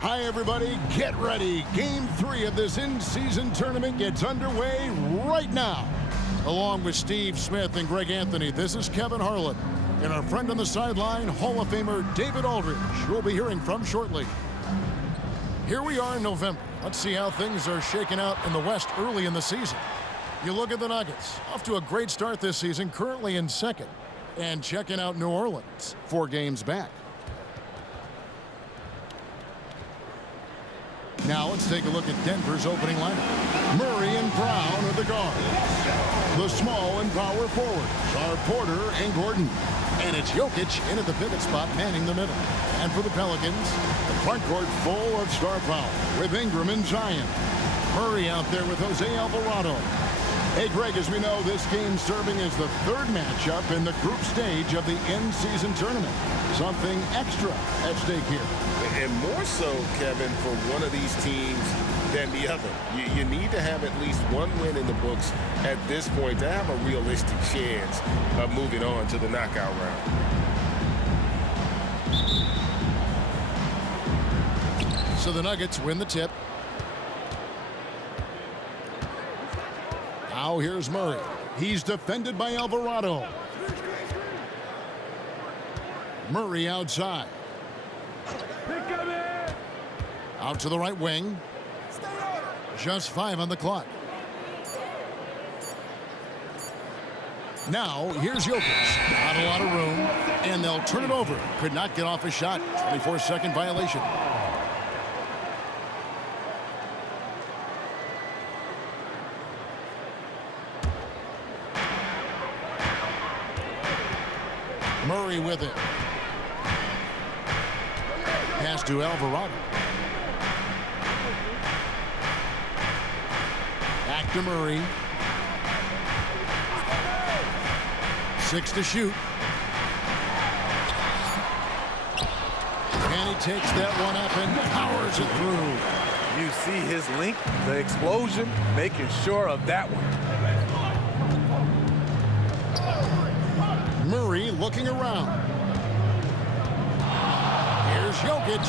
Hi, everybody. Get ready. Game 3 of this in-season tournament gets underway right now. Along with Steve Smith and Greg Anthony, this is Kevin Harlan. And our friend on the sideline, Hall of Famer David Aldridge, who we'll be hearing from shortly. Here we are in November. Let's see how things are shaking out in the West early in the season. You look at the Nuggets, off to a great start this season, currently in second. And checking out New Orleans, 4 games back. Now let's take a look at Denver's opening lineup. Murray and Brown are the guards. The small and power forwards are Porter and Gordon. And it's Jokic in at the pivot spot, manning the middle. And for the Pelicans, the front court full of star power with Ingram and Zion. Murray out there with Jose Alvarado. Hey, Greg, as we know, this game serving as the 3rd matchup in the group stage of the in-season tournament. Something extra at stake here. And more so, Kevin, for one of these teams than the other. You need to have at least one win in the books at this point to have a realistic chance of moving on to the knockout round. So the Nuggets win the tip. Now here's Murray. He's defended by Alvarado. Murray outside. Out to the right wing. Just 5 on the clock. Now here's Jokic. Not a lot of room. And they'll turn it over. Could not get off a shot. 24-second violation. Murray with it. Pass to Alvarado. Back to Murray. 6 to shoot. And he takes that one up and powers it through. You see his length, the explosion, making sure of that one. Murray looking around. Here's Jokic,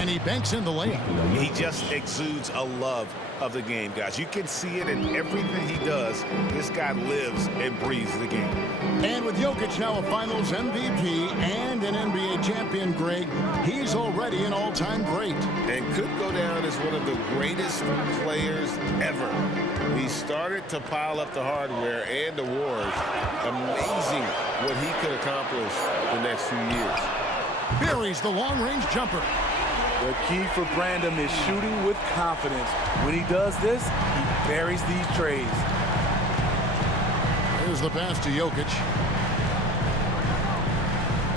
and he banks in the layup. He just exudes a love of the game, guys. You can see it in everything he does. This guy lives and breathes the game. And with Jokic now a Finals MVP and an NBA champion, Greg, he's already an all-time great. And could go down as one of the greatest players ever. He started to pile up the hardware and awards. Amazing what he could accomplish the next few years. Buries the long-range jumper. The key for Brandon is shooting with confidence. When he does this, he buries these trays. Here's the pass to Jokic.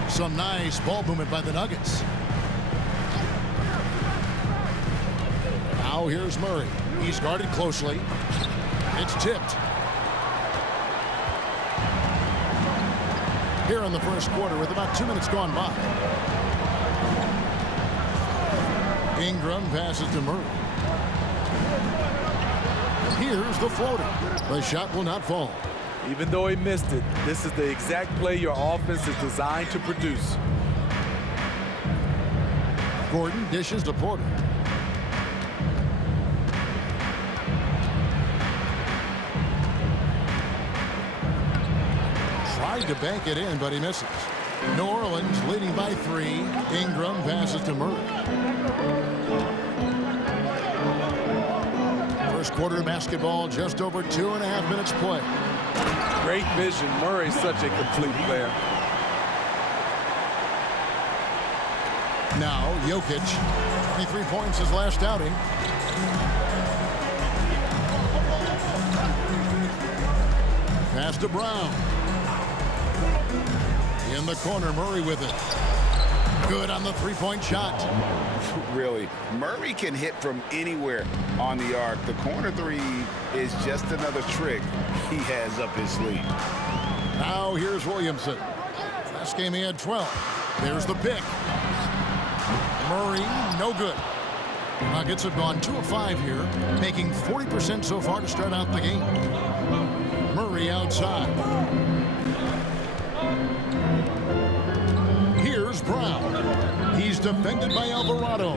Some nice ball movement by the Nuggets. Now here's Murray. He's guarded closely. It's tipped. Here in the first quarter with about 2 minutes gone by. Ingram passes to Murray. Here's the floater. The shot will not fall. Even though he missed it, this is the exact play your offense is designed to produce. Gordon dishes to Porter. Tried to bank it in, but he misses. New Orleans leading by 3. Ingram passes to Murray. First quarter basketball, just over 2.5 minutes play. Great vision. Murray's such a complete player. Now Jokic, 23 points his last outing. Pass to Brown. In the corner, Murray with it. Good on the three-point shot. Really, Murray can hit from anywhere on the arc. The corner 3 is just another trick he has up his sleeve. Now here's Williamson. Last game he had 12. There's the pick. Murray, no good. Nuggets have gone 2 of 5 here, making 40% so far to start out the game. Murray outside. Brown. He's defended by Alvarado.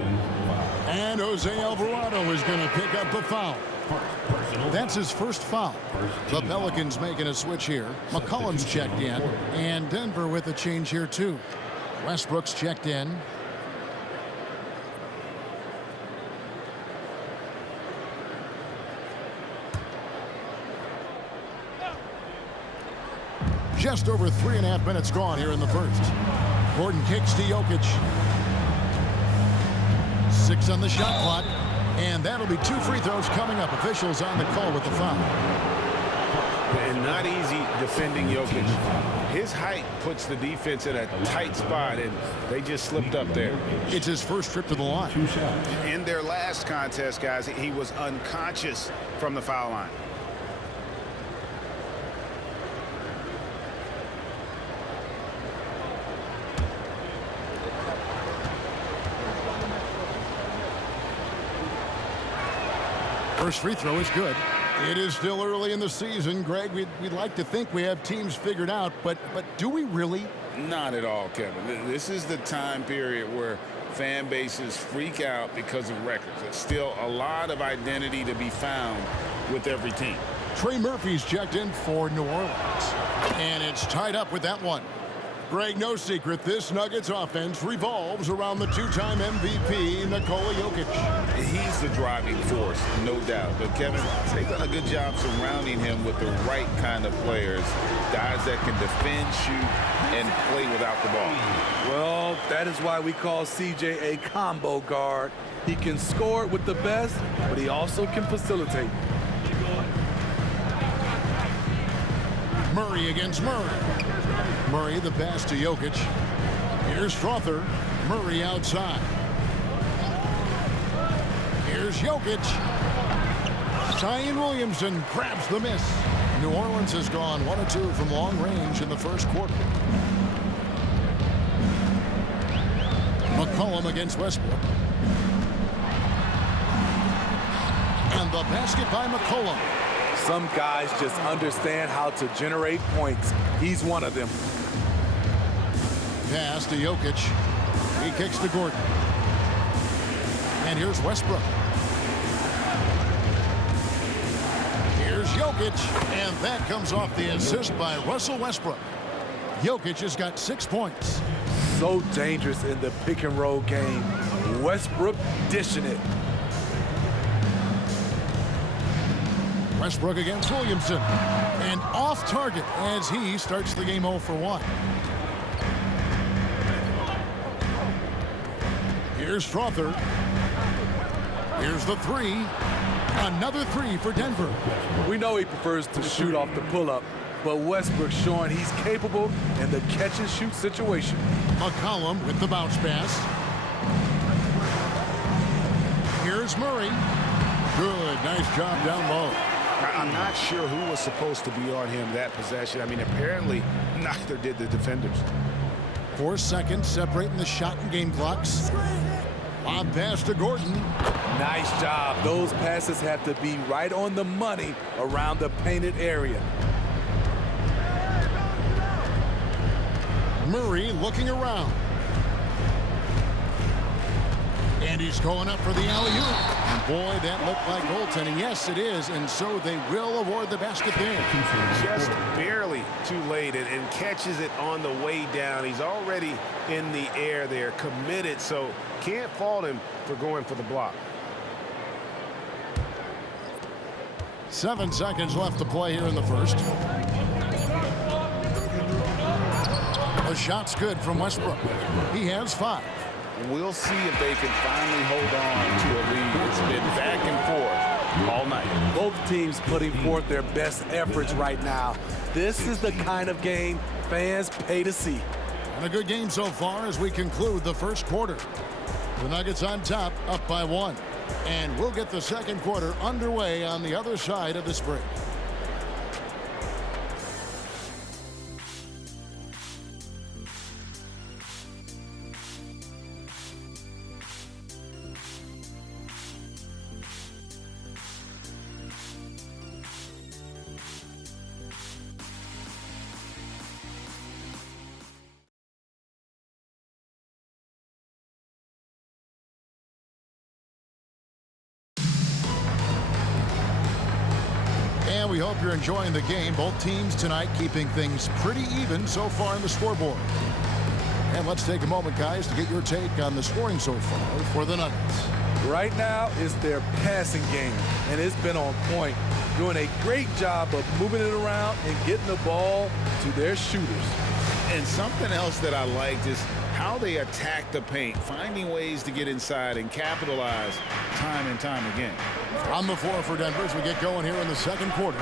And Jose Alvarado is going to pick up a foul. That's his first foul. The Pelicans making a switch here. McCollum's checked in. And Denver with a change here too. Westbrook's checked in. Just over 3.5 minutes gone here in the first. Gordon kicks to Jokic. 6 on the shot clock. And that'll be 2 free throws coming up. Officials on the call with the foul. And not easy defending Jokic. His height puts the defense in a tight spot, and they just slipped up there. It's his first trip to the line. In their last contest, guys, he was unconscious from the foul line. First free throw is good. It is still early in the season, Greg. We'd like to think we have teams figured out, but do we really? Not at all, Kevin. This is the time period where fan bases freak out because of records. There's still a lot of identity to be found with every team. Trey Murphy's checked in for New Orleans. And it's tied up with that one. Greg, no secret, this Nuggets offense revolves around the 2-time MVP, Nikola Jokic. He's the driving force, no doubt. But, Kevin, they've done a good job surrounding him with the right kind of players, guys that can defend, shoot, and play without the ball. Well, that is why we call CJ a combo guard. He can score with the best, but he also can facilitate. Murray against Murray. Murray the pass to Jokic. Here's Strother. Murray outside. Here's Jokic. Zion Williamson grabs the miss. New Orleans has gone 1 of 2 from long range in the first quarter. McCollum against Westbrook. And the basket by McCollum. Some guys just understand how to generate points. He's one of them. Pass to Jokic. He kicks to Gordon. And here's Westbrook. Here's Jokic. And that comes off the assist by Russell Westbrook. Jokic has got 6 points. So dangerous in the pick and roll game. Westbrook dishing it. Westbrook against Williamson. And off target as he starts the game 0 for 1. Here's Strother. Here's the 3. Another 3 for Denver. We know he prefers to shoot off the pull-up, but Westbrook showing he's capable in the catch-and-shoot situation. McCollum with the bounce pass. Here's Murray. Good, nice job down low. I'm not sure who was supposed to be on him that possession. I mean, apparently neither did the defenders. 4 seconds separating the shot and game clocks. Lob pass to Gordon. Nice job. Those passes have to be right on the money around the painted area. Murray looking around. And he's going up for the alley-oop. And boy, that looked like goaltending. Yes, it is. And so they will award the basket there. Just barely too late and catches it on the way down. He's already in the air there, committed, so can't fault him for going for the block. 7 seconds left to play here in the first. The shot's good from Westbrook. He has 5. We'll see if they can finally hold on to a lead. It's been back and forth all night. Both teams putting forth their best efforts right now. This is the kind of game fans pay to see. And a good game so far as we conclude the first quarter. The Nuggets on top, up by 1. And we'll get the second quarter underway on the other side of this break. we hope you're enjoying the game. Both teams tonight keeping things pretty even so far on the scoreboard. And let's take a moment, guys, to get your take on the scoring so far for the Nuggets. Right now is their passing game, and it's been on point, doing a great job of moving it around and getting the ball to their shooters. And something else that I liked is how they attack the paint, finding ways to get inside and capitalize time and time again. On the floor for Denver as we get going here in the second quarter.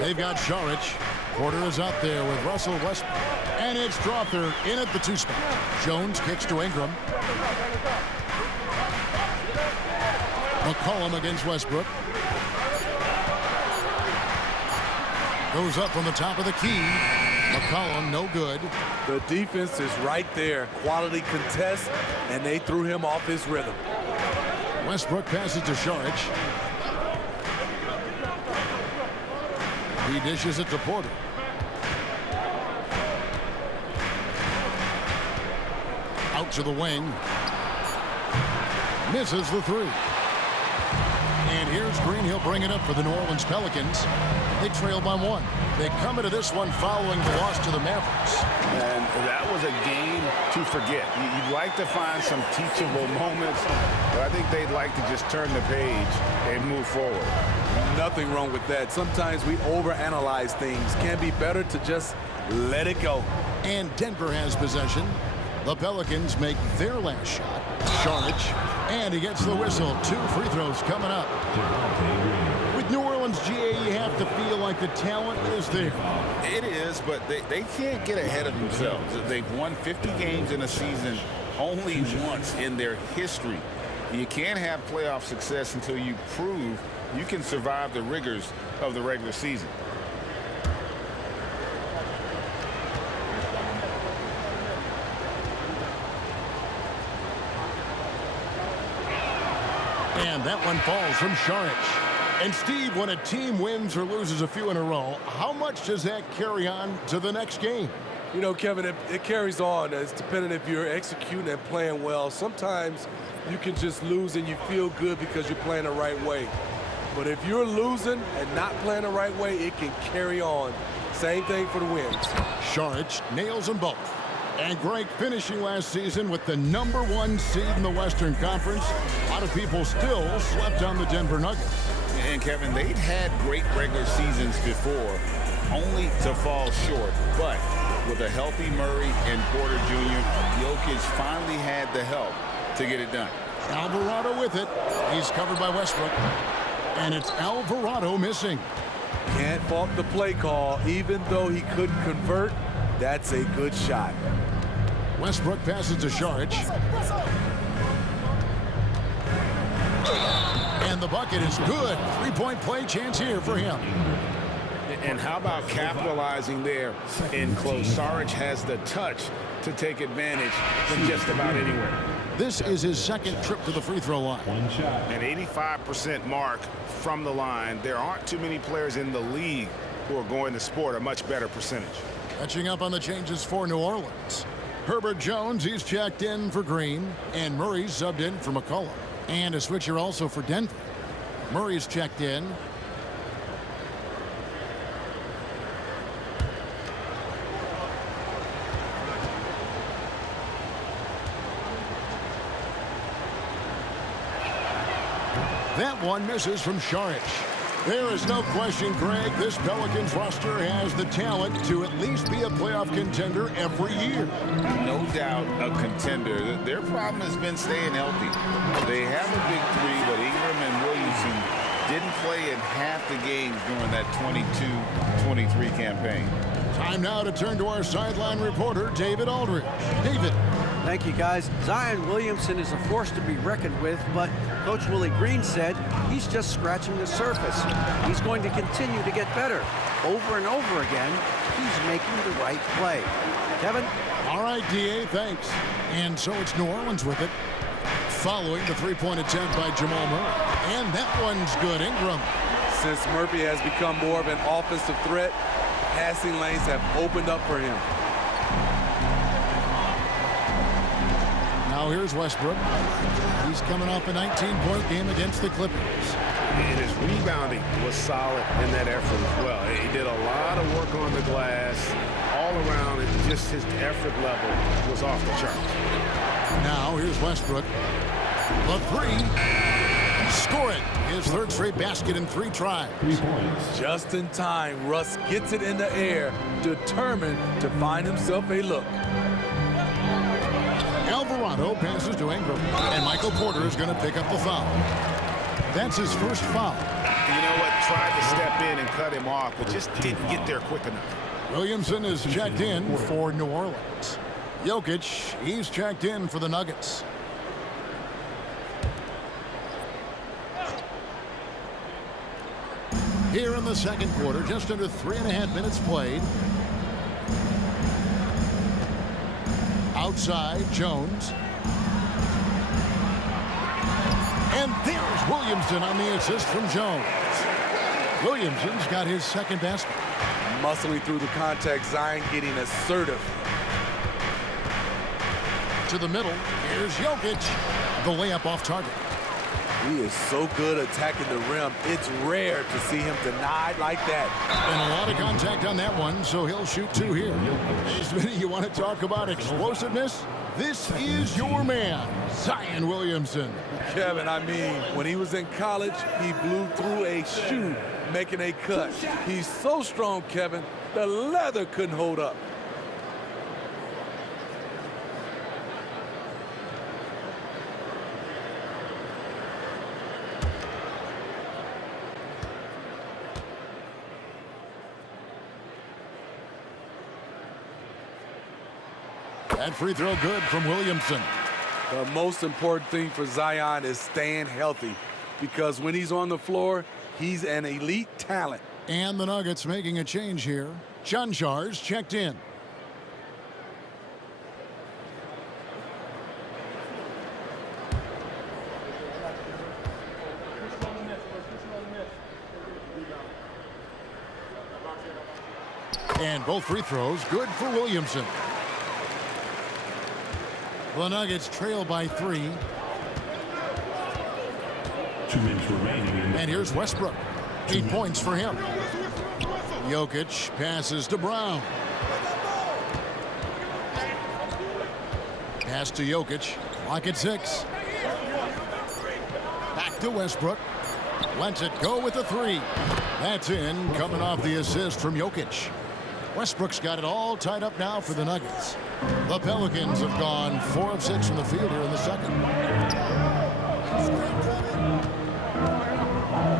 They've got Saric. Porter is out there with Russell Westbrook. And it's Strawther in at the 2 spot. Jones kicks to Ingram. McCollum against Westbrook. Goes up from the top of the key. McCollum, no good. The defense is right there. Quality contest, and they threw him off his rhythm. Westbrook passes to Saric. He dishes it to Porter. Out to the wing. Misses the 3. And here's Green. He'll bring it up for the New Orleans Pelicans. They trail by 1. They come into this one following the loss to the Mavericks. And that was a game to forget. You'd like to find some teachable moments, but I think they'd like to just turn the page and move forward. Nothing wrong with that. Sometimes we overanalyze things. Can be better to just let it go. And Denver has possession. The Pelicans make their last shot. Saric, and he gets the whistle. 2 free throws coming up. With New Orleans, GA, you have to feel like the talent is there. It is, but they can't get ahead of themselves. They've won 50 games in a season only once in their history. You can't have playoff success until you prove you can survive the rigors of the regular season. And that one falls from Saric. And Steve, when a team wins or loses a few in a row, how much does that carry on to the next game? You know, Kevin, it carries on. It's dependent if you're executing and playing well. Sometimes you can just lose and you feel good because you're playing the right way. But if you're losing and not playing the right way, it can carry on. Same thing for the wins. Saric nails them both. And Greg finishing last season with the #1 seed in the Western Conference. A lot of people still slept on the Denver Nuggets. And Kevin, they'd had great regular seasons before, only to fall short. But with a healthy Murray and Porter Jr., Jokic finally had the help to get it done. Alvarado with it. He's covered by Westbrook. And it's Alvarado missing. Can't fault the play call. Even though he couldn't convert, that's a good shot. Westbrook passes to Saric. And the bucket is good. 3-point play chance here for him. And how about capitalizing there in close? Saric has the touch to take advantage from just about anywhere. This is his second trip to the free throw line. An 85% mark from the line. There aren't too many players in the league who are going to sport a much better percentage. Catching up on the changes for New Orleans. Herbert Jones, he's checked in for Green. And Murray's subbed in for McCollum. And a switcher also for Denver. Murray's checked in. That one misses from Saric. There is no question, Greg, this Pelicans roster has the talent to at least be a playoff contender every year. No doubt a contender. Their problem has been staying healthy. They have a big 3, but Ingram and Williamson didn't play in half the games during that 22-23 campaign. Time now to turn to our sideline reporter, David Aldridge. David. Thank you, guys. Zion Williamson is a force to be reckoned with, but Coach Willie Green said he's just scratching the surface. He's going to continue to get better. Over and over again, he's making the right play. Kevin? All right, D.A., thanks. And so it's New Orleans with it. Following the three-point attempt by Jamal Murray. And that one's good. Ingram. Since Murphy has become more of an offensive threat, passing lanes have opened up for him. Now here's Westbrook. He's coming off a 19-point game against the Clippers. And his rebounding was solid in that effort as well. He did a lot of work on the glass all around, and just his effort level was off the charts. Now here's Westbrook. The three. Score it. His third straight basket in 3 tries. 3 points. Just in time, Russ gets it in the air, determined to find himself a look. Alvarado passes to Ingram, and Michael Porter is going to pick up the foul. That's his first foul. You know what? Tried to step in and cut him off, but just didn't get there quick enough. Williamson is checked in for New Orleans. Jokic, he's checked in for the Nuggets. Here in the second quarter, just under 3.5 minutes played. Outside, Jones. And there's Williamson on the assist from Jones. Williamson's got his second basket. Muscling through the contact, Zion getting assertive. To the middle, here's Jokic. The layup off target. He is so good attacking the rim. It's rare to see him denied like that. And a lot of contact on that one, so he'll shoot 2 here. Hey, Smitty, you want to talk about explosiveness? This is your man, Zion Williamson. Kevin, I mean, when he was in college, he blew through a shoe making a cut. He's so strong, Kevin, the leather couldn't hold up. That free throw good from Williamson. The most important thing for Zion is staying healthy, because when he's on the floor, he's an elite talent. And the Nuggets making a change here. Chanchar's checked in. And both free throws good for Williamson. The Nuggets trail by 3. 2 minutes remaining. And here's Westbrook. 8 points for him. Jokic passes to Brown. Pass to Jokic. Clock at 6. Back to Westbrook. Lets it go with the 3. That's in, coming off the assist from Jokic. Westbrook's got it all tied up now for the Nuggets. The Pelicans have gone 4 of 6 from the field here in the second.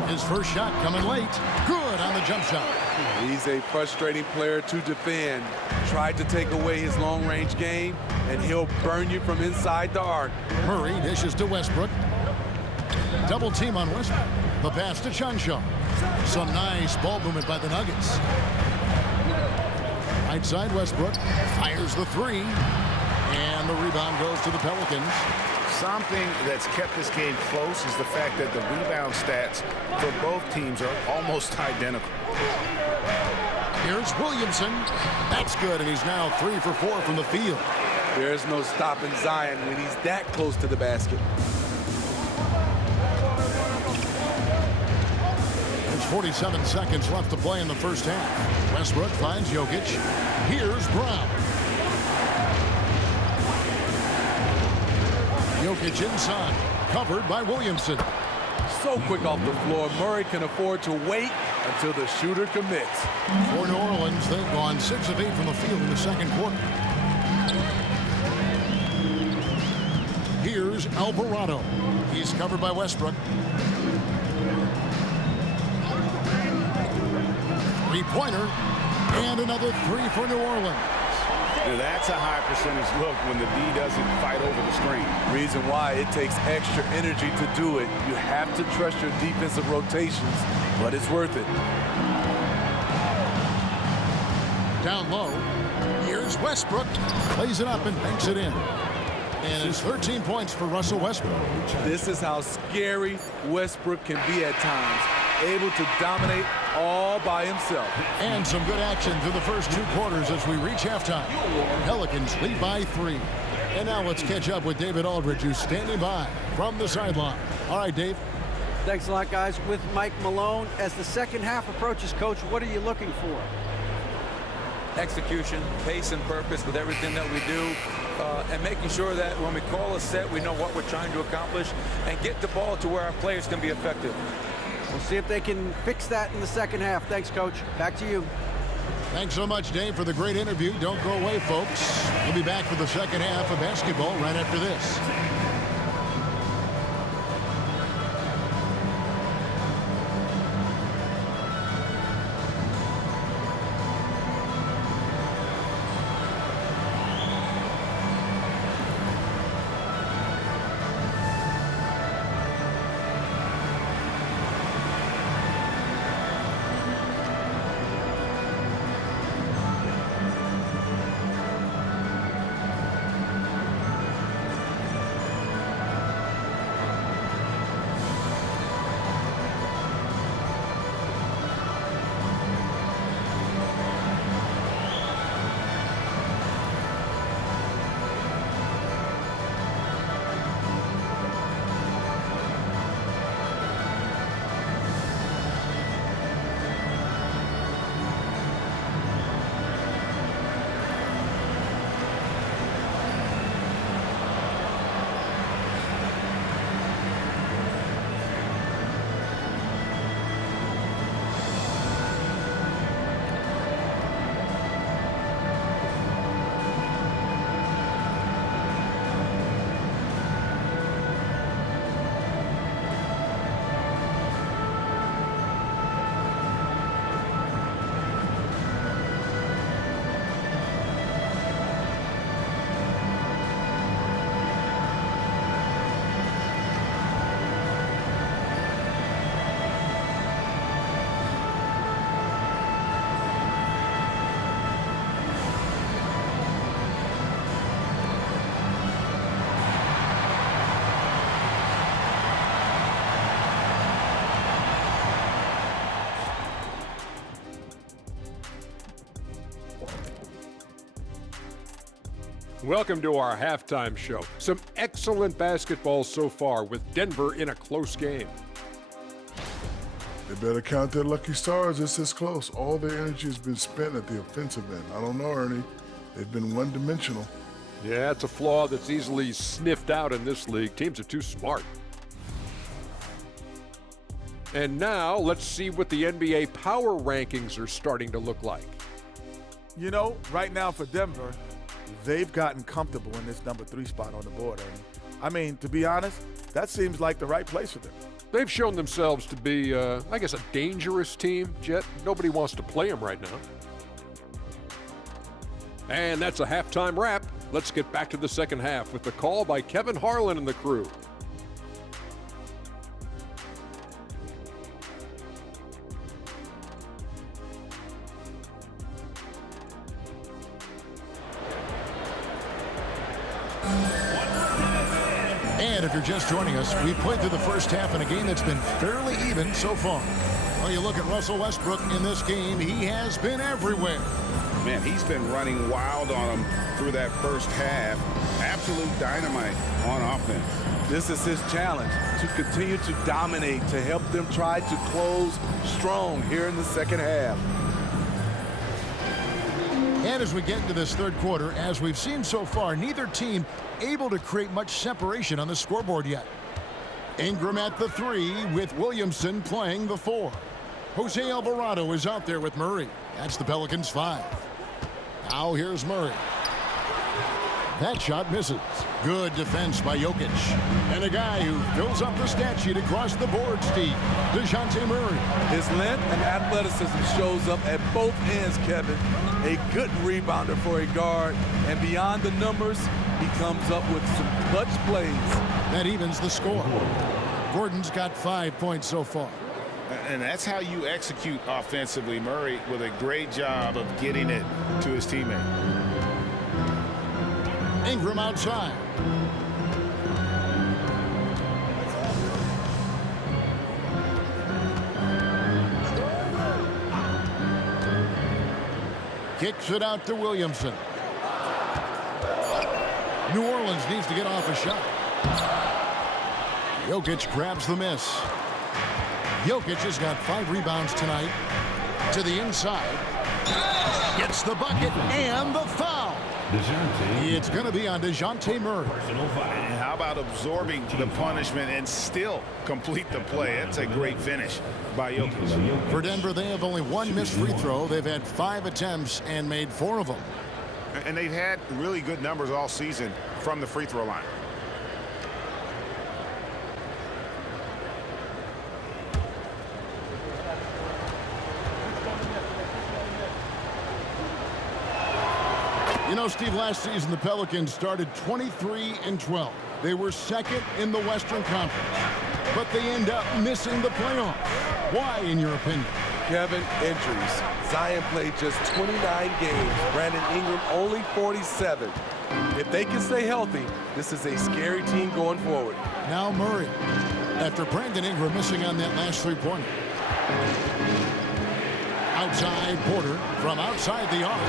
His first shot coming late. Good on the jump shot. He's a frustrating player to defend. Tried to take away his long-range game, and he'll burn you from inside the arc. Murray dishes to Westbrook. Double team on Westbrook. The pass to Chancellor. Some nice ball movement by the Nuggets. Right side, Westbrook fires the 3. And the rebound goes to the Pelicans. Something that's kept this game close is the fact that the rebound stats for both teams are almost identical. Here's Williamson. That's good, and he's now 3 for 4 from the field. There's no stopping Zion when he's that close to the basket. There's 47 seconds left to play in the first half. Westbrook finds Jokic. Here's Brown. Jokic inside, covered by Williamson. So quick off the floor, Murray can afford to wait until the shooter commits. For New Orleans, they've gone 6 of 8 from the field in the second quarter. Here's Alvarado. He's covered by Westbrook. 3-pointer, and another 3 for New Orleans. Now that's a high percentage look when the D doesn't fight over the screen. Reason why it takes extra energy to do it. You have to trust your defensive rotations, but it's worth it. Down low, here's Westbrook. Plays it up and banks it in. And it's 13 points for Russell Westbrook. This is how scary Westbrook can be at times. Able to dominate all by himself. And some good action through the first 2 quarters as we reach halftime. Pelicans lead by 3. And now let's catch up with David Aldridge, who's standing by from the sideline. All right, Dave. Thanks a lot, guys. With Mike Malone, as the second half approaches, Coach, what are you looking for? Execution, pace, and purpose with everything that we do, and making sure that when we call a set, we know what we're trying to accomplish and get the ball to where our players can be effective. We'll see if they can fix that in the second half. Thanks, Coach. Back to you. Thanks so much, Dave, for the great interview. Don't go away, folks. We'll be back for the second half of basketball right after this. Welcome to our halftime show. Some excellent basketball so far with Denver in a close game. They better count their lucky stars. It's this close. All their energy has been spent at the offensive end. I don't know, Ernie. They've been one-dimensional. Yeah, it's a flaw that's easily sniffed out in this league. Teams are too smart. And now let's see what the NBA power rankings are starting to look like. You know, right now for Denver, they've gotten comfortable in this number 3 spot on the board, Ernie. I mean, to be honest, that seems like the right place for them. They've shown themselves to be, I guess, a dangerous team, Jet. Nobody wants to play them right now. And that's a halftime wrap. Let's get back to the second half with the call by Kevin Harlan and the crew. And if you're just joining us, we've played through the first half in a game that's been fairly even so far. Well, you look at Russell Westbrook in this game, he has been everywhere. Man, he's been running wild on him through that first half. Absolute dynamite on offense. This is his challenge, to continue to dominate, to help them try to close strong here in the second half. And as we get into this third quarter, as we've seen so far, neither team able to create much separation on the scoreboard yet. Ingram at the 3 with Williamson playing the 4. Jose Alvarado is out there with Murray. That's the Pelicans 5. Now here's Murray. That shot misses. Good defense by Jokic. And a guy who fills up the stat sheet across the board, Steve. DeJounte Murray. His length and athleticism shows up at both ends, Kevin. A good rebounder for a guard. And beyond the numbers, he comes up with some clutch plays. That evens the score. Gordon's got 5 points so far. And that's how you execute offensively. Murray with a great job of getting it to his teammate. Ingram outside. Kicks it out to Williamson. New Orleans needs to get off a shot. Jokic grabs the miss. Jokic has got 5 rebounds tonight. To the inside. Gets the bucket and the foul. It's going to be on DeJounte Murray. And how about absorbing the punishment and still complete the play? That's a great finish by Jokic. For Denver, they have only 1 missed free throw. They've had 5 attempts and made 4 of them. And they've had really good numbers all season from the free throw line. You know, Steve, last season the Pelicans started 23-12. They were second in the Western Conference, but they end up missing the playoffs. Why, in your opinion? Kevin, injuries. Zion played just 29 games. Brandon Ingram only 47. If they can stay healthy, this is a scary team going forward. Now Murray, after Brandon Ingram missing on that last three-pointer. Outside Porter from outside the arc.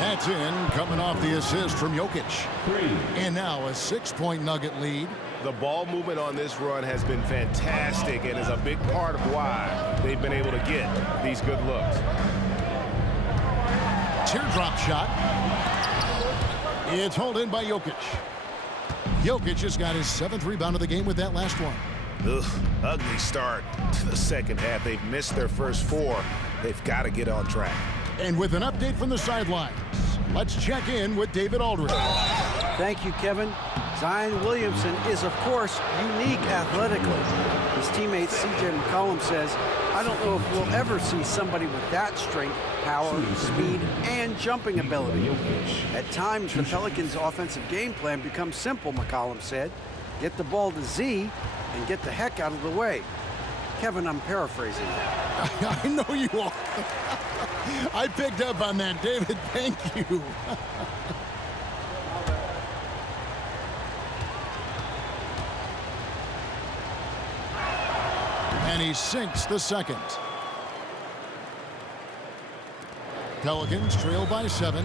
That's in, coming off the assist from Jokic. And now a 6-point Nugget lead. The ball movement on this run has been fantastic and is a big part of why they've been able to get these good looks. Teardrop shot. It's hauled in by Jokic. Jokic just got his 7th rebound of the game with that last one. Ugh, ugly start to the second half. They've missed their first 4. They've got to get on track. And with an update from the sidelines, let's check in with David Aldridge. Thank you, Kevin. Zion Williamson is, of course, unique athletically. His teammate C.J. McCollum says, I don't know if we'll ever see somebody with that strength, power, speed, and jumping ability. At times, the Pelicans' offensive game plan becomes simple, McCollum said. Get the ball to Z and get the heck out of the way. Kevin, I'm paraphrasing. I know you are. I picked up on that, David. Thank you. And he sinks the second. Pelicans trail by 7.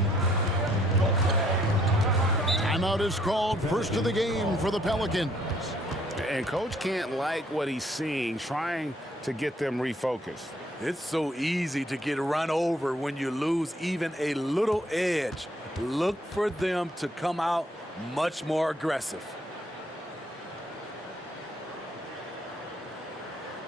Timeout is called. First of the game for the Pelicans. And coach can't like what he's seeing, trying to get them refocused. It's so easy to get run over when you lose even a little edge. Look for them to come out much more aggressive.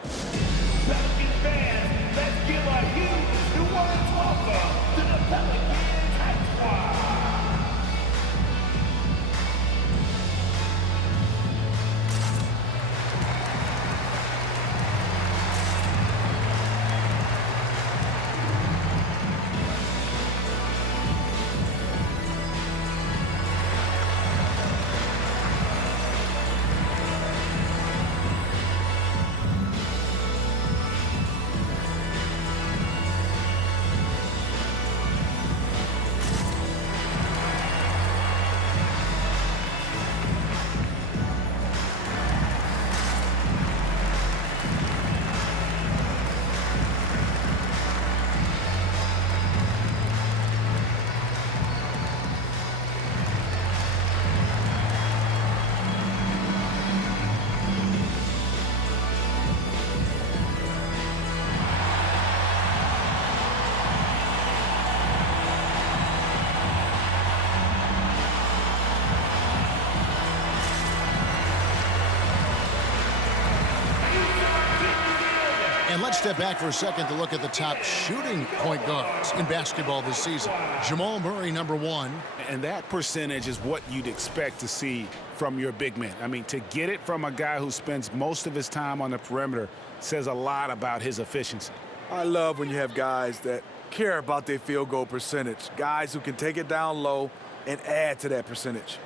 Pelicans fans, let's give a huge New Orleans welcome to the Pelicans Hype Squad. And let's step back for a second to look at the top shooting point guards in basketball this season. Jamal Murray, number 1. And that percentage is what you'd expect to see from your big man. I mean, to get it from a guy who spends most of his time on the perimeter says a lot about his efficiency. I love when you have guys that care about their field goal percentage, guys who can take it down low and add to that percentage.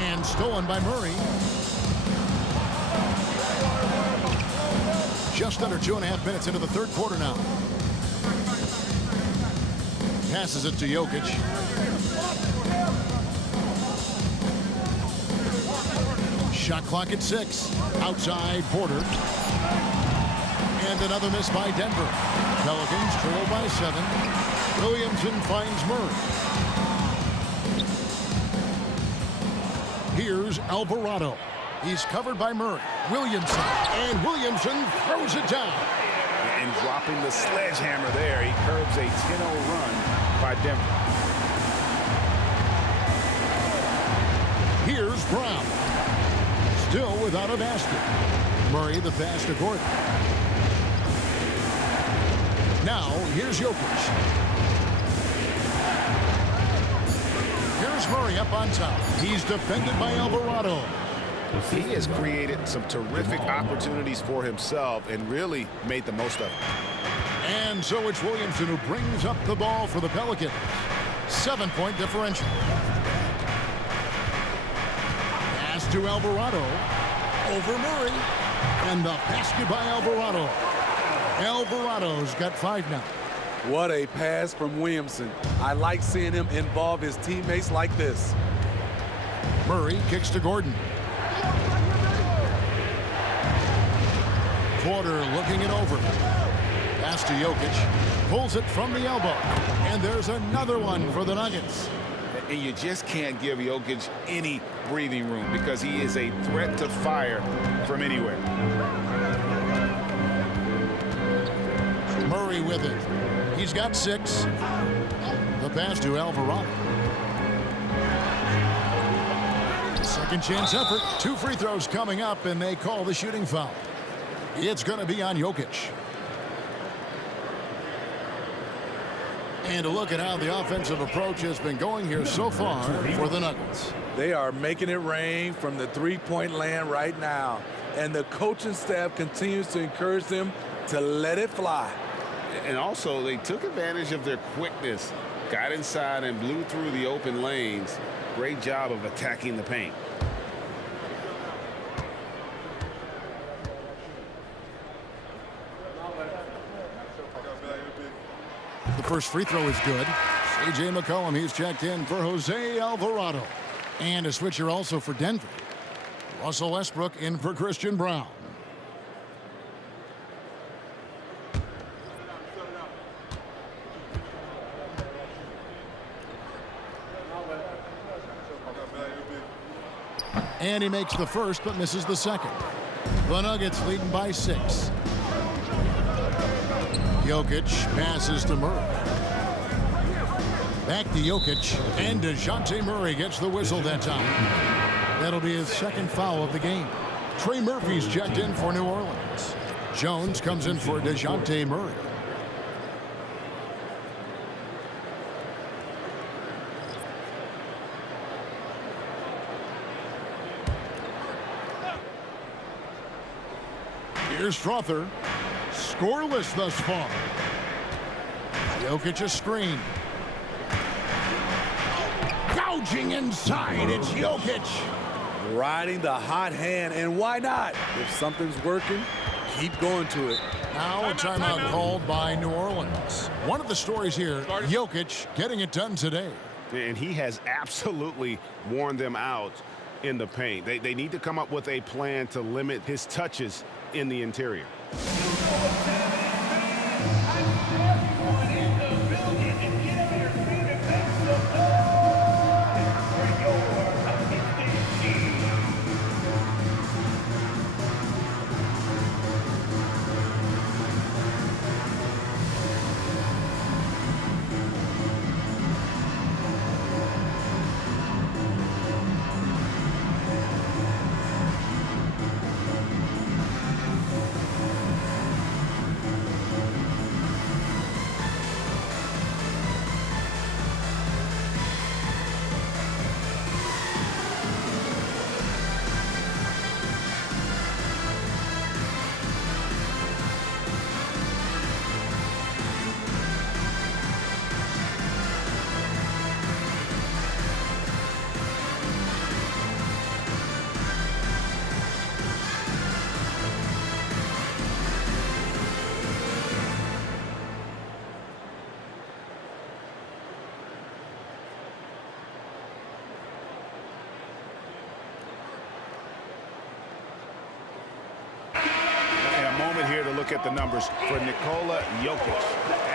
And stolen by Murray. Just under 2.5 minutes into the third quarter now. Passes it to Jokic. Shot clock at 6. Outside Porter. And another miss by Denver. Pelicans trail by 7. Williamson finds Murray. Here's Alvarado. He's covered by Murray. Williamson. And Williamson throws it down. And dropping the sledgehammer there, he curbs a 10-0 run by Denver. Here's Brown. Still without a basket. Murray the pass to Gordon. Now, here's Jokic. Here's Murray up on top. He's defended by Alvarado. He has created some terrific opportunities for himself and really made the most of it. And so it's Williamson who brings up the ball for the Pelicans. 7-point differential. Pass to Alvarado. Over Murray. And the basket by Alvarado. Alvarado's got 5 now. What a pass from Williamson. I like seeing him involve his teammates like this. Murray kicks to Gordon. Porter looking it over. Pass to Jokic. Pulls it from the elbow. And there's another one for the Nuggets. And you just can't give Jokic any breathing room because he is a threat to fire from anywhere. Murray with it. He's got 6. The pass to Alvarado. Second chance effort. 2 free throws coming up, and they call the shooting foul. It's going to be on Jokic. And a look at how the offensive approach has been going here so far for the Nuggets. They are making it rain from the three-point land right now. And the coaching staff continues to encourage them to let it fly. And also, they took advantage of their quickness, got inside and blew through the open lanes. Great job of attacking the paint. The first free throw is good. A.J. McCollum, he's checked in for Jose Alvarado. And a switcher also for Denver. Russell Westbrook in for Christian Brown. And he makes the first but misses the second. The Nuggets leading by 6. Jokic passes to Murray. Back to Jokic, and DeJounte Murray gets the whistle that time. That'll be his second foul of the game. Trey Murphy's checked in for New Orleans. Jones comes in for DeJounte Murray. Here's Strother. Scoreless thus far. Jokic a screen. Gouging inside. It's Jokic. Riding the hot hand, and why not? If something's working, keep going to it. Now a timeout called by New Orleans. One of the stories here, Jokic getting it done today. And he has absolutely worn them out in the paint. They need to come up with a plan to limit his touches in the interior. moment here to look at the numbers for Nikola Jokic.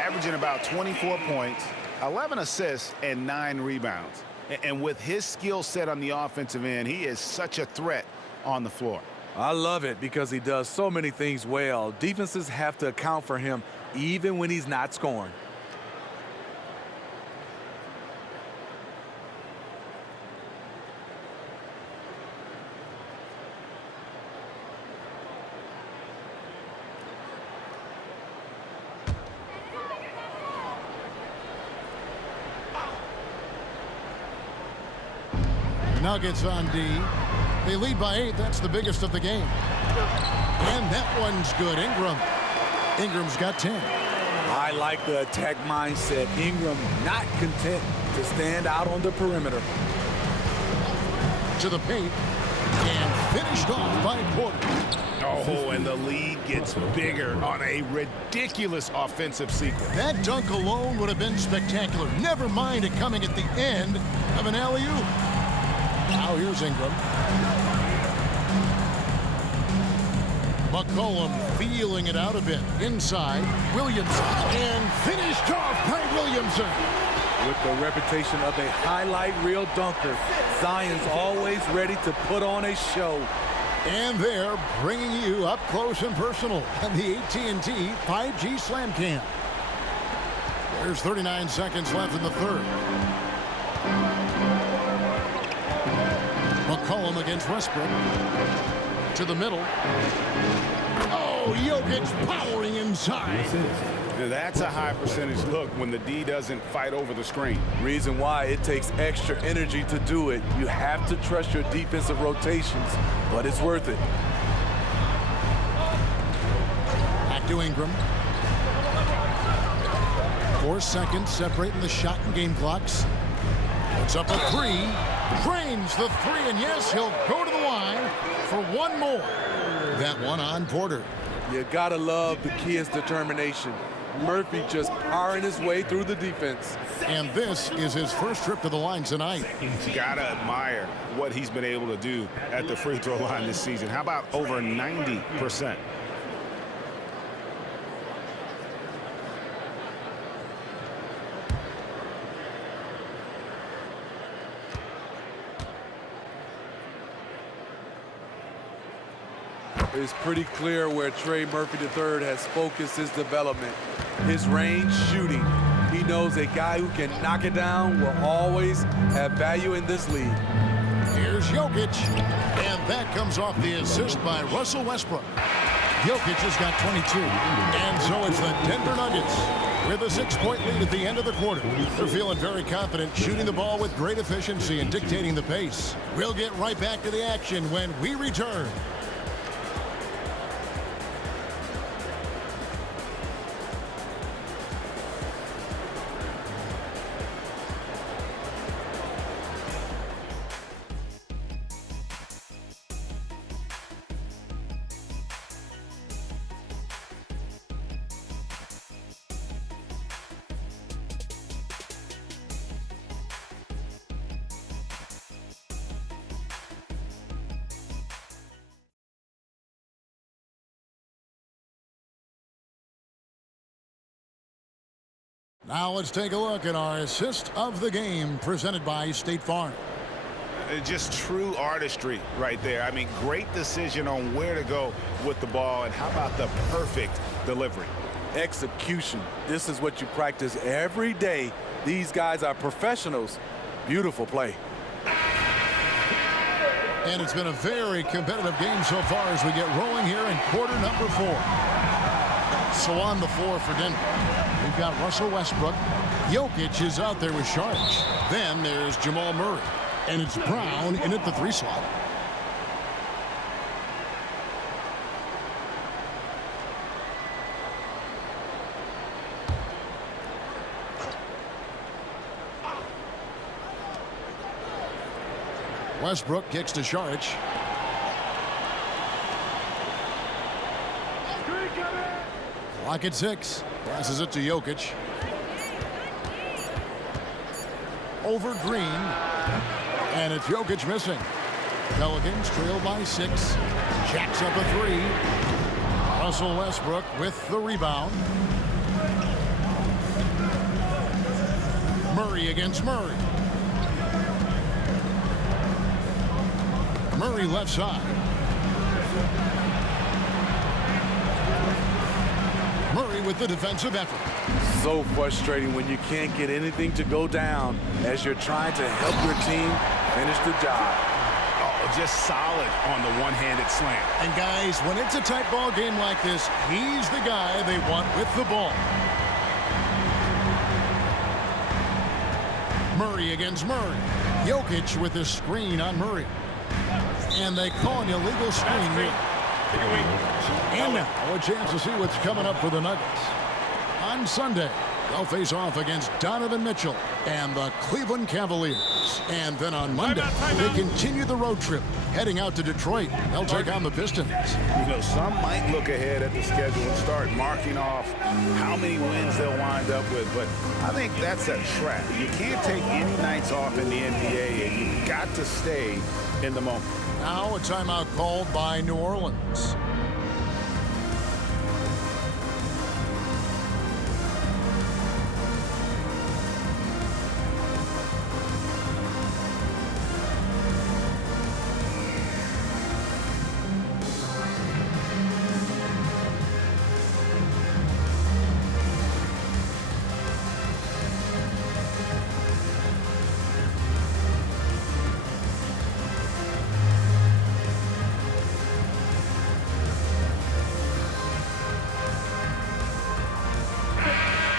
Averaging about 24 points, 11 assists, and 9 rebounds. And with his skill set on the offensive end, he is such a threat on the floor. I love it because he does so many things well. Defenses have to account for him even when he's not scoring. Nuggets on D. They lead by 8. That's the biggest of the game. And that one's good. Ingram's got 10. I like the attack mindset. Ingram not content to stand out on the perimeter. To the paint. And finished off by Porter. Oh, and the lead gets bigger on a ridiculous offensive sequence. That dunk alone would have been spectacular. Never mind it coming at the end of an alley-oop. Now here's Ingram. McCollum feeling it out a bit. Inside, Williamson. And finished off by Williamson. With the reputation of a highlight reel dunker, Zion's always ready to put on a show. And they're bringing you up close and personal on the AT&T 5G Slam Cam. There's 39 seconds left in the third. McCollum against Westbrook. To the middle. Oh, Jokic powering inside. That's a high percentage look when the D doesn't fight over the screen. Reason why it takes extra energy to do it. You have to trust your defensive rotations, but it's worth it. Back to Ingram. 4 seconds separating the shot and game clocks. Puts up a 3. Drains the 3, and yes, he'll go to the line for one more. That one on Porter. You gotta love the kid's determination. Murphy just powering his way through the defense. And this is his first trip to the line tonight. You gotta admire what he's been able to do at the free throw line this season. How about over 90%? It's pretty clear where Trey Murphy III has focused his development. His range shooting. He knows a guy who can knock it down will always have value in this league. Here's Jokic, and that comes off the assist by Russell Westbrook. Jokic has got 22, and so it's the Denver Nuggets with a 6-point lead at the end of the quarter. They're feeling very confident, shooting the ball with great efficiency and dictating the pace. We'll get right back to the action when we return. Now let's take a look at our assist of the game presented by State Farm. Just true artistry right there. I mean, great decision on where to go with the ball, and how about the perfect delivery? Execution. This is what you practice every day. These guys are professionals. Beautiful play. And it's been a very competitive game so far as we get rolling here in quarter number 4. So on the floor for Denver, we've got Russell Westbrook. Jokic is out there with Sharp. Then there's Jamal Murray. And it's Brown in at the 3 slot. Westbrook kicks to Saric. Clock at 6. Passes it to Jokic. Over Green. And it's Jokic missing. Pelicans trail by 6. Jacks up a 3. Russell Westbrook with the rebound. Murray against Murray. Murray left side. Murray with the defensive effort. So frustrating when you can't get anything to go down as you're trying to help your team finish the job. Oh, just solid on the one-handed slam. And guys, when it's a tight ball game like this, he's the guy they want with the ball. Murray against Murray. Jokic with the screen on Murray. And they call an illegal screen here. And now a chance to see what's coming up for the Nuggets. On Sunday, they'll face off against Donovan Mitchell and the Cleveland Cavaliers. And then on Monday, they continue the road trip, heading out to Detroit. They'll take on the Pistons. You know, some might look ahead at the schedule and start marking off how many wins they'll wind up with, but I think that's a trap. You can't take any nights off in the NBA, and you've got to stay in the moment. Now a timeout called by New Orleans.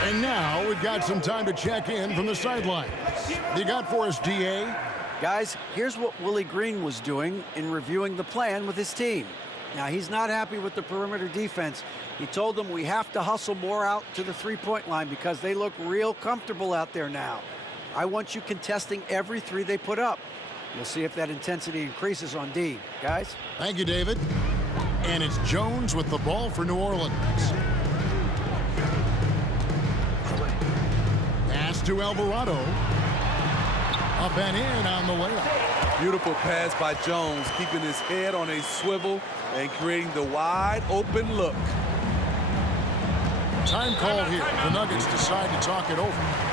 And now we've got some time to check in from the sidelines. You got for us, DA? Guys, here's what Willie Green was doing in reviewing the plan with his team. Now, he's not happy with the perimeter defense. He told them we have to hustle more out to the three-point line because they look real comfortable out there now. I want you contesting every three they put up. We'll see if that intensity increases on D. Guys? Thank you, David. And it's Jones with the ball for New Orleans. Pass to Alvarado. Up and in on the layup. Beautiful pass by Jones, keeping his head on a swivel and creating the wide open look. Time call here. The Nuggets decide to talk it over.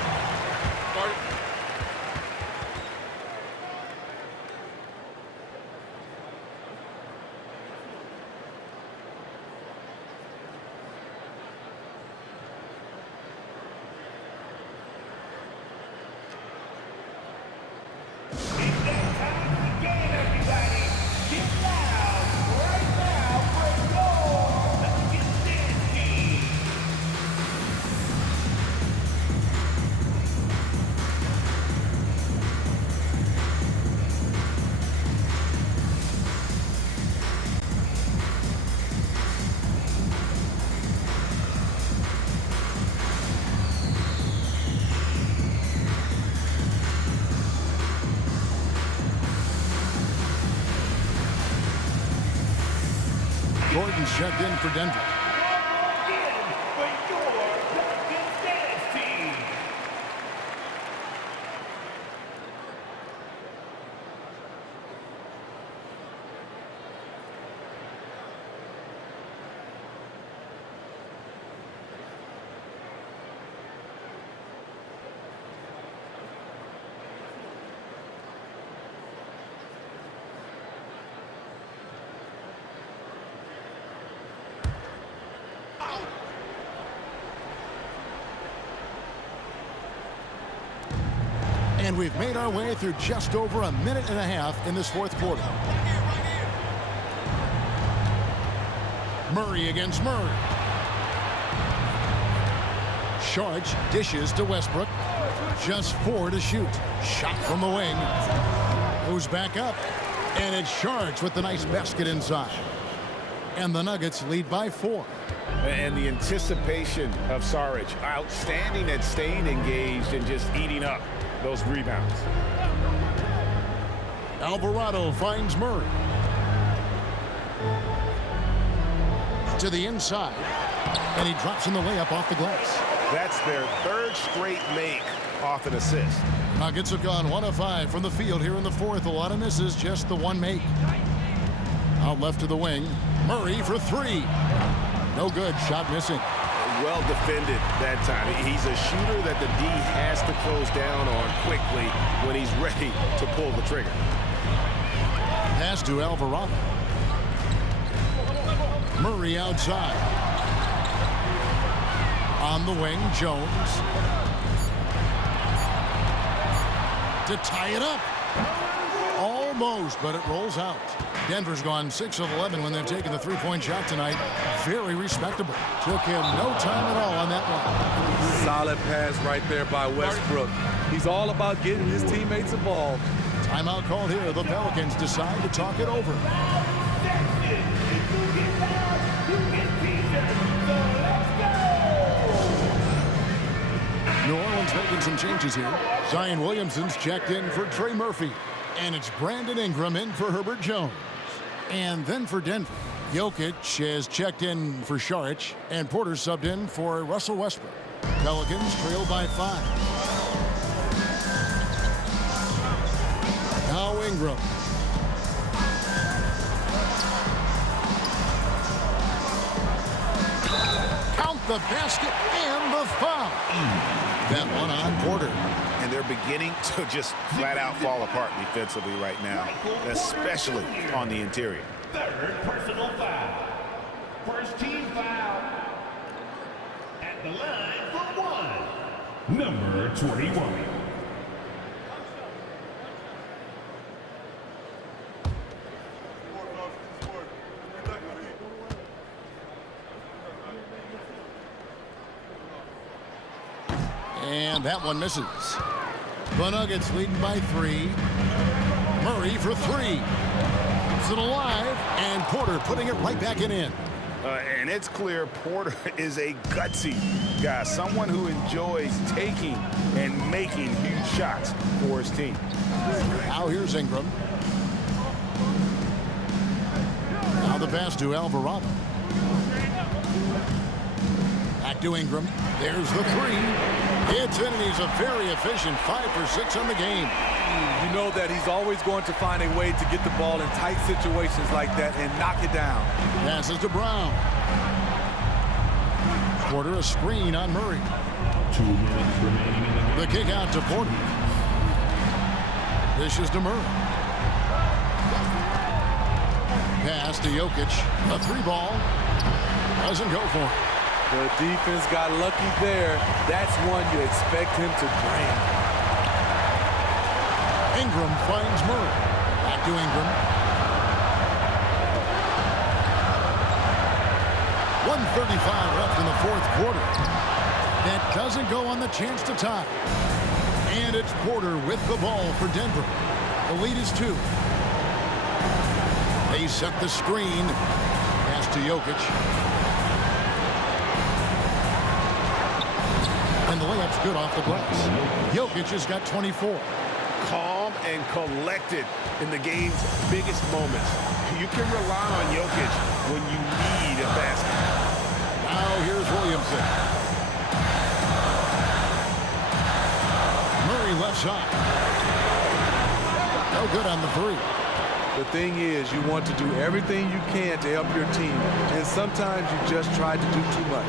Gordon's checked in for Denver. And we've made our way through just over a minute and a half in this fourth quarter. Murray against Murray. Sharge dishes to Westbrook. Just 4 to shoot. Shot from the wing. Goes back up. And it's Sharge with the nice basket inside. And the Nuggets lead by 4. And the anticipation of Saric, outstanding at staying engaged and just eating up those rebounds. Alvarado finds Murray. To the inside. And he drops in the layup off the glass. That's their 3rd straight make off an assist. Nuggets have gone 1 of 5 from the field here in the fourth. A lot of misses, just the one make. Out left to the wing. Murray for 3. No good. Shot missing. Well defended that time. He's a shooter that the D has to close down on quickly when he's ready to pull the trigger. Pass to Alvarado. Murray outside. On the wing, Jones. To tie it up. Almost, but it rolls out. Denver's gone 6 of 11 when they've taken the three-point shot tonight. Very respectable. Took him no time at all on that one. Solid pass right there by Westbrook. He's all about getting his teammates involved. Timeout called here. The Pelicans decide to talk it over. New Orleans making some changes here. Zion Williamson's checked in for Trey Murphy. And it's Brandon Ingram in for Herbert Jones. And then for Denver, Jokic has checked in for Saric, and Porter subbed in for Russell Westbrook. Pelicans trail by 5. Now Ingram. Count the basket and the foul. That one on Porter. And they're beginning to just flat out fall apart defensively right now, especially on the interior. Third personal foul. First team foul. At the line for 1. Number 21. And that one misses. The Nuggets leading by 3. Murray for 3. It's it alive, and Porter putting it right back in. And it's clear Porter is a gutsy guy, someone who enjoys taking and making huge shots for his team. Now here's Ingram. Now the pass to Alvarado. Back to Ingram. There's the 3. It's in, and he's a very efficient 5 for 6 on the game. You know that he's always going to find a way to get the ball in tight situations like that and knock it down. Passes to Brown. Porter a screen on Murray. 2 minutes remaining in the game. The kick out to Porter. Dishes to Murray. Pass to Jokic. A 3-ball. Doesn't go for it. The defense got lucky there. That's one you expect him to drain. Ingram finds Murray. Back to Ingram. 1:35 left in the fourth quarter. That doesn't go on the chance to tie. And it's Porter with the ball for Denver. The lead is 2. They set the screen. Pass to Jokic. And the layup's good off the glass. Jokic has got 24. Calm and collected in the game's biggest moments. You can rely on Jokic when you need a basket. Now here's Williamson. Murray left side. No good on the 3. The thing is, you want to do everything you can to help your team. And sometimes you just try to do too much.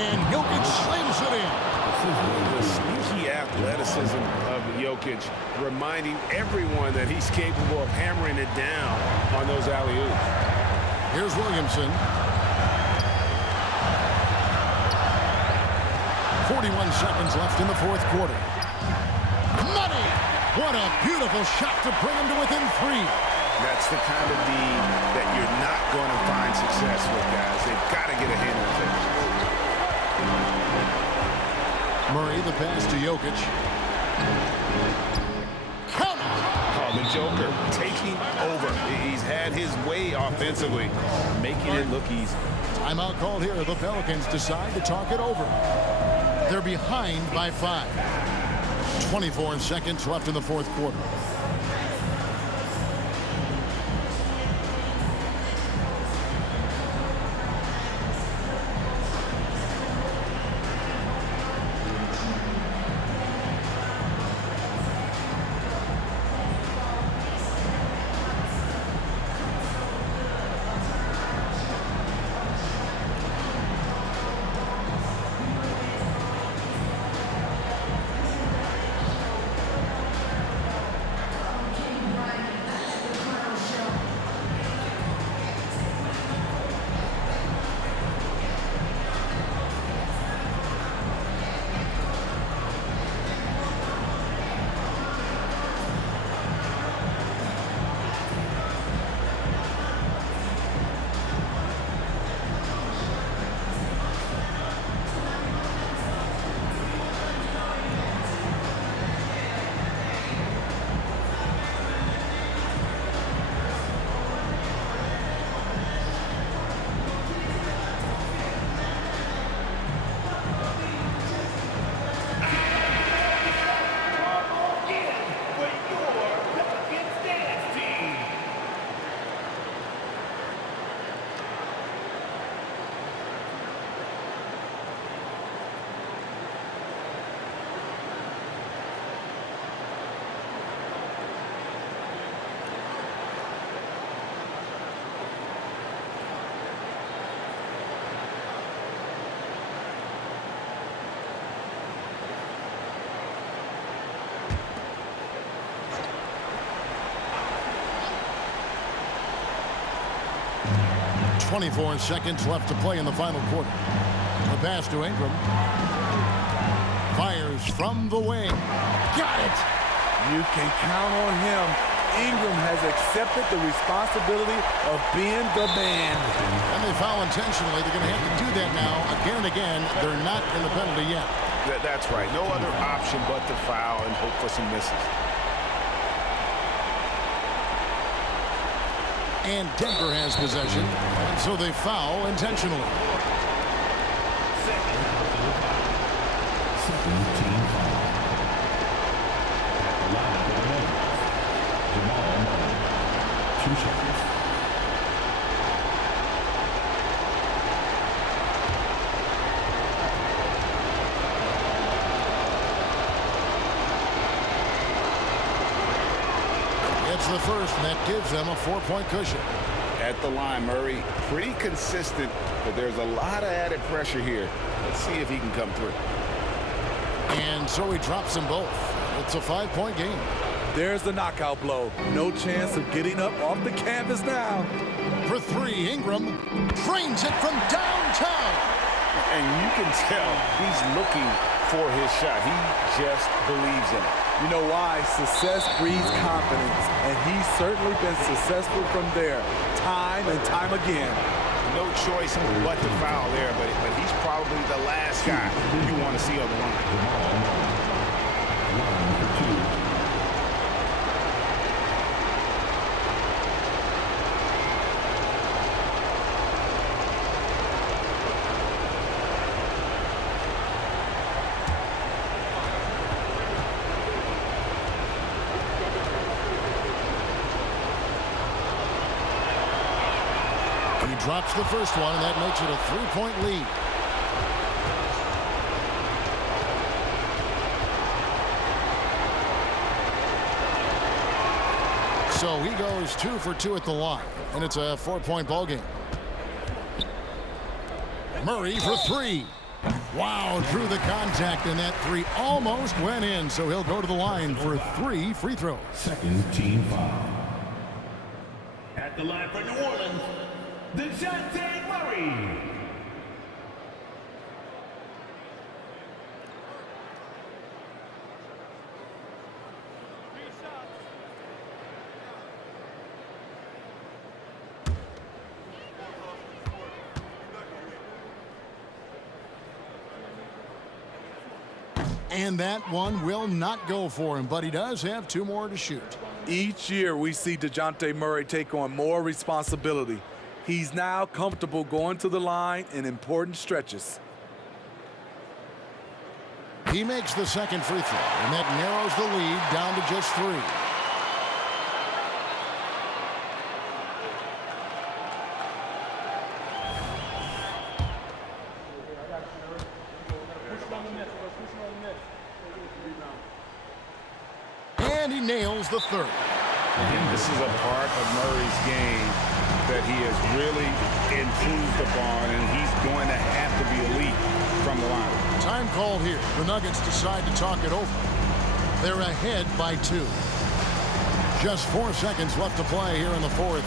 And Jokic slams it in. The sneaky athleticism of Jokic, reminding everyone that he's capable of hammering it down on those alley-oops. Here's Williamson. 41 seconds left in the fourth quarter. Money! What a beautiful shot to bring him to within 3. That's the kind of D that you're not going to find success with, guys. They've got to get a handle of it. Murray, the pass to Jokic. Count it! Oh, the Joker taking over. He's had his way offensively, making it look easy. Timeout called here. The Pelicans decide to talk it over. They're behind by 5. 24 seconds left in the fourth quarter. 24 seconds left to play in the final quarter. The pass to Ingram. Fires from the wing. Got it! You can count on him. Ingram has accepted the responsibility of being the man. And they foul intentionally. They're going to have to do that now again and again. They're not in the penalty yet. That's right. No other option but to foul and hope for some misses. And Denver has possession, so they foul intentionally. Second team foul. At the line for the Nuggets, Jamal Murray. 2 seconds. It's the first, and that gives them a 4-point cushion. At the line, Murray, pretty consistent, but there's a lot of added pressure here. Let's see if he can come through. And so he drops them both. It's a 5-point game. There's the knockout blow. No chance of getting up off the canvas now. For 3, Ingram drains it from downtown. And you can tell he's looking for his shot. He just believes in it. You know why? Success breeds confidence, and he's certainly been successful from there, time and time again. No choice but to foul there, but he's probably the last guy you want to see on the line. Line for 2. He drops the first one, and that makes it a 3-point lead. So he goes 2 for 2 at the line, and it's a 4-point ball game. Murray for 3. Wow, through the contact, and that 3 almost went in, so he'll go to the line for 3 free throws. Second team foul. At the line for New Orleans, Dejounte Murray. And that one will not go for him, but he does have 2 more to shoot. Each year we see Dejounte Murray take on more responsibility. He's now comfortable going to the line in important stretches. He makes the second free throw, and that narrows the lead down to just 3. And he nails the third. And this is a part of Murray's game that he has really improved upon, and he's going to have to be elite from the line. Time call here. The Nuggets decide to talk it over. They're ahead by 2. Just 4 seconds left to play here in the fourth.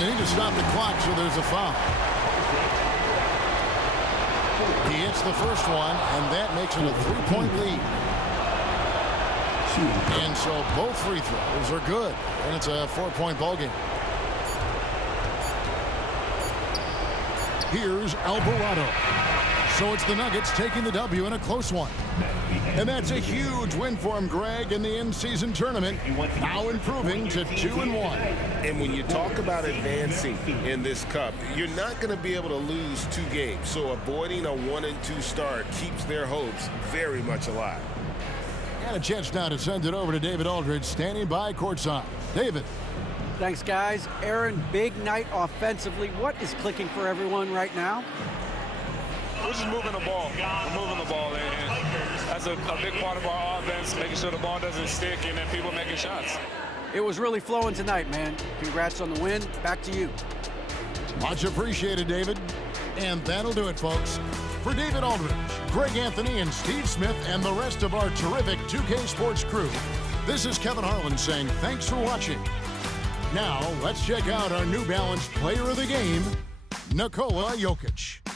They need to stop the clock, so there's a foul. He hits the first one, and that makes it a 3-point lead. And so both free throws are good, and it's a 4-point ball game. Here's Alvarado. So it's the Nuggets taking the W in a close one. And that's a huge win for him, Greg, in the in-season tournament, now improving to 2-1. And when you talk about advancing in this cup, you're not going to be able to lose 2 games. So avoiding a 1-2 start keeps their hopes very much alive. And a chance now to send it over to David Aldridge, standing by courtside. David. Thanks, guys. Aaron, big night offensively. What is clicking for everyone right now? We're just moving the ball. We're moving the ball, and that's a big part of our offense, making sure the ball doesn't stick and then people making shots. It was really flowing tonight, man. Congrats on the win. Back to you. Much appreciated, David. And that'll do it, folks. For David Aldridge, Greg Anthony, and Steve Smith, and the rest of our terrific 2K Sports crew, this is Kevin Harlan saying thanks for watching. Now, let's check out our New Balance player of the game, Nikola Jokic.